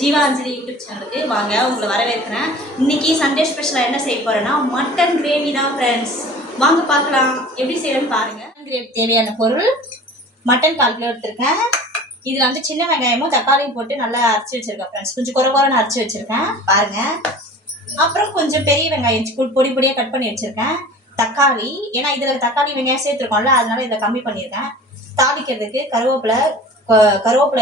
ஜீவாஞ்சலி YouTube சேனலுக்கு வாங்க, உங்களை வரவேற்கிறேன். இன்னைக்கு சண்டே ஸ்பெஷலாக என்ன செய்ய போறேன்னா மட்டன் கிரேவி தான் ஃப்ரெண்ட்ஸ். வாங்க பார்க்கலாம் எப்படி செய்யறேன்னு பாருங்க. கிரேவி தேவையான பொருள் மட்டன் 1/4 கிலோ எடுத்திருக்கேன். இதில் வந்து சின்ன வெங்காயமும் தக்காளியும் போட்டு நல்லா அரைச்சி வச்சிருக்கேன் ஃப்ரெண்ட்ஸ். கொஞ்சம் குறைன்னு அரைச்சி வச்சிருக்கேன் பாருங்க. அப்புறம் கொஞ்சம் பெரிய வெங்காயம் பொடி பொடியாக கட் பண்ணி வச்சிருக்கேன். தக்காளி, ஏன்னா இதில் தக்காளி வெங்காயம் சேர்த்துருக்கோம்ல, அதனால இதில் கம்மி பண்ணியிருக்கேன். தாளிக்கிறதுக்கு கருவேப்பிலை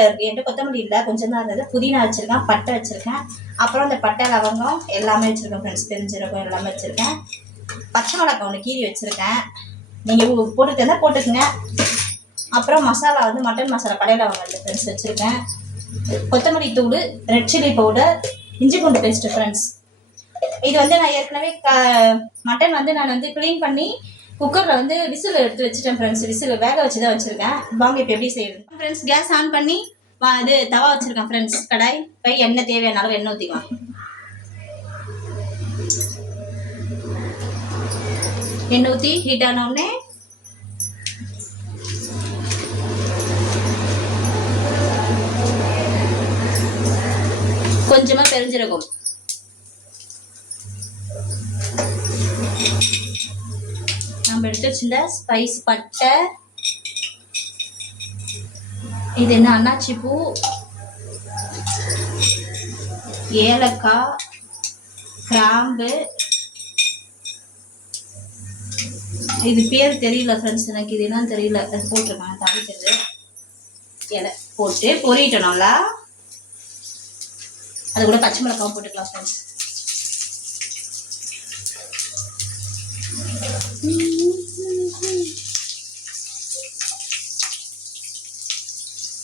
இருக்கு, என்கிட்ட கொத்தமல்லி இல்லை, கொஞ்சம் தான் இருந்தது. புதினா வச்சிருக்கேன், பட்டை வச்சிருக்கேன். அப்புறம் இந்த பட்டை லவங்கம் எல்லாமே வச்சிருக்கேன் ஃப்ரெண்ட்ஸ். பெருஞ்சீரகம் எல்லாமே வச்சிருக்கேன். பச்சை மிளகாய் ஒன்று கீரி வச்சிருக்கேன், நீங்கள் போட்டுக்கிறதா போட்டுக்குங்க. அப்புறம் மசாலா வந்து மட்டன் மசாலா கடையில் வாங்க ஃப்ரெண்ட்ஸ் வச்சிருக்கேன். கொத்தமல்லி தூள், ரெட் சில்லி பவுடர், இஞ்சி பூண்டு பேஸ்ட்டு ஃப்ரெண்ட்ஸ். இது வந்து நான் ஏற்கனவே மட்டன் வந்து நான் வந்து க்ளீன் பண்ணி குக்கரில் வந்து விசில் எடுத்து வச்சுட்டேன் ஃப்ரெண்ட்ஸ். விசில் வேக வச்சு தான் வச்சுருக்கேன். வாங்க இப்போ எப்படி செய்யுது ஃப்ரெண்ட்ஸ். கேஸ் ஆன் பண்ணி இது தவா வச்சுருக்கேன் ஃப்ரெண்ட்ஸ். கடாய் போய் எண்ணெய் தேவையான அளவு எண்ணெய் ஊற்றிக்கலாம். எண்ணெய் ஊற்றி ஹீட் ஆன உடனே கொஞ்சமாக பெருஞ்சீரகம், நம்ம எடுத்து வச்சிருந்த ஸ்பைஸ் பட்டை, இது என்ன அன்னாச்சி பூ, ஏலக்காய், கிராம்பு, இது பேர் தெரியல ஃப்ரெண்ட்ஸ், எனக்கு இது என்னன்னு தெரியல, அது போட்டிருக்கேன். தவிக்கிறது இலை போட்டு பொரியிட்டோம் நல்லா. அது கூட பச்சை மிளகாவும் போட்டுக்கலாம் ஃப்ரெண்ட்ஸ்.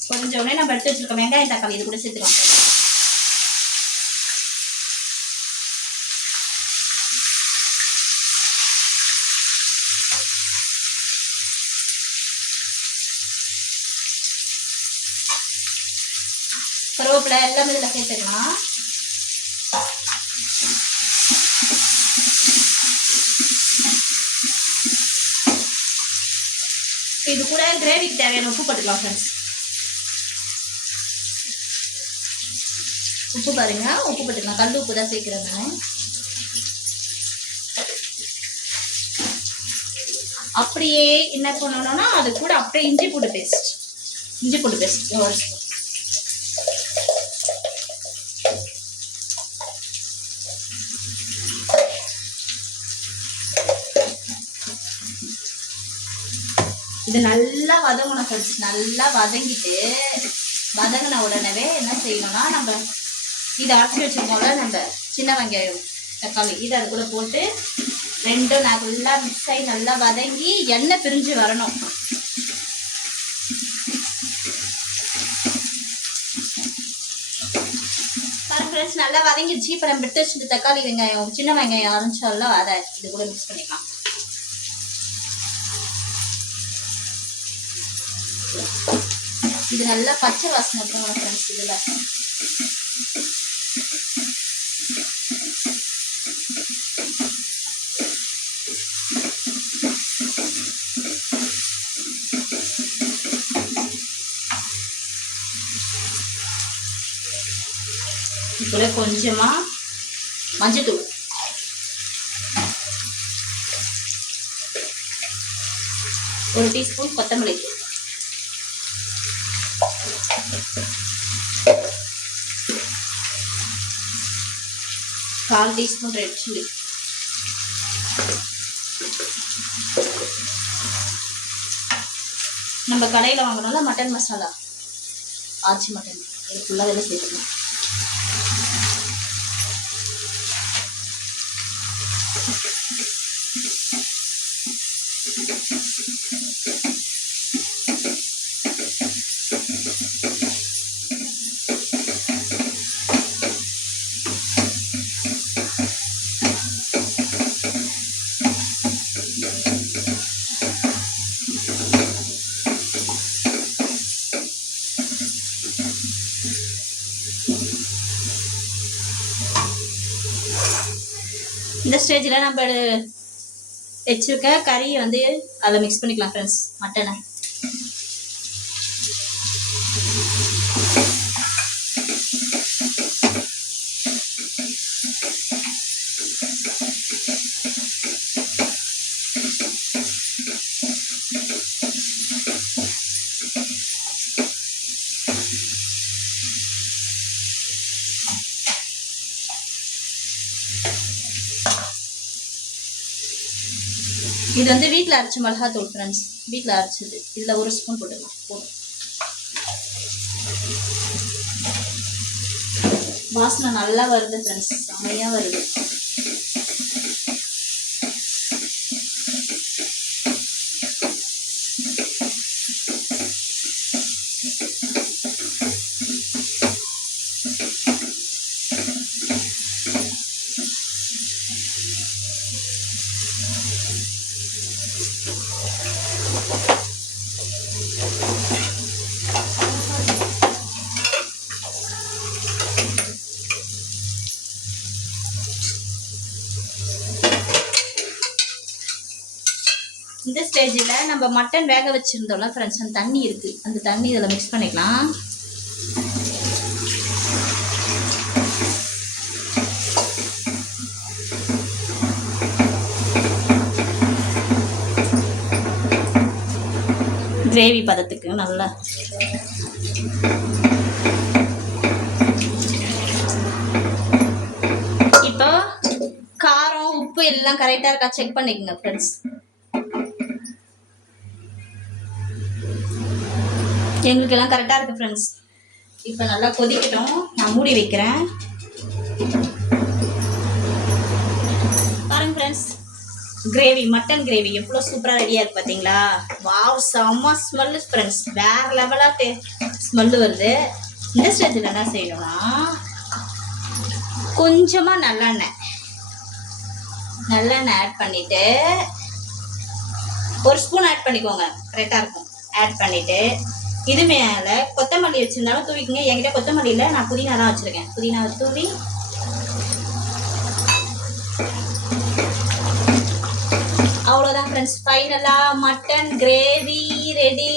கொஞ்சம் உடனே நம்ம எடுத்து வச்சிருக்கோம் வெங்காயம் தக்காளி, இது கூட சேர்த்துக்கலாம். கருவேப்பிலை எல்லாமே இதில் சேர்த்துக்கலாம். இது கூட கிரேவிக்கு தேவையான உப்பு போட்டுக்கலாம் ஃப்ரெண்ட்ஸ். உப்பு பாருங்க, உப்பு போட்டுக்கலாம். கல் உப்பு தான் சேர்க்கிறேன் நான். அப்படியே என்ன பண்ணணும்னா அது கூட அப்படியே இஞ்சி பூண்டு பேஸ்ட் ஒரு ஸ்பூன். இது நல்லா வதங்கணும் ஃப்ரெண்ட்ஸ். நல்லா வதங்கிட்டு வதங்கின உடனே என்ன செய்யணும்னா நம்ம இதை அரைச்சி வச்சுருக்கோம்ல, நம்ம சின்ன வெங்காயம் தக்காளி, இதை அது கூட போட்டு ரெண்டும் நல்லா மிக்ஸ் ஆகி நல்லா வதங்கி எண்ணெய் பிரிஞ்சு வரணும். ஃப்ரெண்ட்ஸ் நல்லா வதங்கிடுச்சு. இப்போ நம்ம எடுத்து வச்சுட்டு தக்காளி வெங்காயம் சின்ன வெங்காயம் அரைச்சோம்ல, அதை இது கூட மிக்ஸ் பண்ணிக்கலாம். இது நல்லா பச்சை வாசனை போகணும் ஃப்ரெண்ட்ஸ். இதில் இப்போ கொஞ்சமாக மஞ்சத்தூள், ஒரு டீஸ்பூன் கொத்தமல்லி தூள், கால் டீஸ்பூன் ரெட் சில்லி, நம்ம கடையில் வாங்கணும்ல மட்டன் மசாலா, ஆச்சி மட்டன், இது ஃபுல்லாக இதில் சேர்த்துக்கணும். இந்த ஸ்டேஜில் நம்ம வச்சுருக்க கறியை வந்து அதில் மிக்ஸ் பண்ணிக்கலாம் ஃப்ரெண்ட்ஸ். மட்டனை இது வந்து வீட்டில் அரைச்ச மிளகாத்தூள் ஃப்ரெண்ட்ஸ், வீட்டில் அரைச்சது. இதில் 1 ஸ்பூன் போட்டுக்கலாம் போதும். வாசனை நல்லா வருது ஃப்ரெண்ட்ஸ், செம்மையாக வருது. இந்த ஸ்டேஜில் நம்ம மட்டன் வேக வச்சுருந்தோம்ல ஃப்ரெண்ட்ஸ், அந்த தண்ணி இருக்குது, அந்த தண்ணி இதில் மிக்ஸ் பண்ணிக்கலாம். கிரேவி பதத்துக்கு நல்லா இப்போ காரம் உப்பு எல்லாம் கரெக்டாக இருக்கா செக் பண்ணிக்கோங்க ஃப்ரெண்ட்ஸ். எங்களுக்கு எல்லாம் கரெக்டாக இருக்குது ஃப்ரெண்ட்ஸ். இப்போ நல்லா கொதிக்கட்டும், நான் மூடி வைக்கிறேன். பாருங்க ஃப்ரெண்ட்ஸ், கிரேவி, மட்டன் கிரேவி எவ்வளோ சூப்பராக ரெடியாக இருக்குது பார்த்தீங்களா? வாவ், செம்ம ஸ்மெல்லு ஃப்ரெண்ட்ஸ், வேறு லெவலாக ஸ்மெல்லு வருது. இந்த ஸ்டேஜில் என்ன செய்யணும்னா கொஞ்சமாக நல்லெண்ணெய் ஆட் பண்ணிவிட்டு 1 ஸ்பூன் ஆட் பண்ணிக்கோங்க, கரெக்டாக இருக்கும். ஆட் பண்ணிவிட்டு இது மேலே கொத்தமல்லி வச்சுருந்தாலும் தூவிக்குங்க. என்கிட்ட கொத்தமல்லி இல்லை, நான் புதினா தான் வச்சுருக்கேன். புதினாவை தூவி அவ்வளோதான் ஃப்ரெண்ட்ஸ், ஃபைனலாக மட்டன் கிரேவி ரெடி.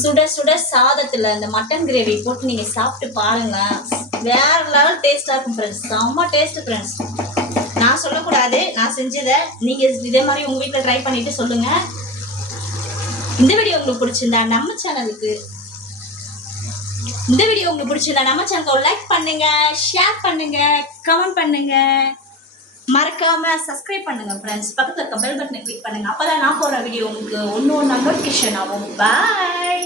சுட சுட சாதத்தில் இந்த மட்டன் கிரேவி போட்டு நீங்கள் சாப்பிட்டு பாருங்கள், வேறு லெவல் டேஸ்ட்டாக இருக்கும் ஃப்ரெண்ட்ஸ், செம்ம டேஸ்ட்டு ஃப்ரெண்ட்ஸ். நான் சொல்லக்கூடாது, நான் செஞ்சதை நீங்கள் இதே மாதிரி உங்கள் வீட்டில் ட்ரை பண்ணிவிட்டு சொல்லுங்கள். இந்த வீடியோ உங்களுக்கு பிடிச்சிருந்தா நம்ம சேனலுக்கு லைக் பண்ணுங்க, ஷேர் பண்ணுங்க, கமெண்ட் பண்ணுங்க, மறக்காம சப்ஸ்கிரைப் பண்ணுங்க ஃப்ரெண்ட்ஸ். பக்கத்துல இருக்க பெல் பட்டனை கிளிக் பண்ணுங்க, அப்பதான் நான் போற வீடியோ உங்களுக்கு ஒன்று நோட்டிஃபிகேஷன் ஆகும். பாய்.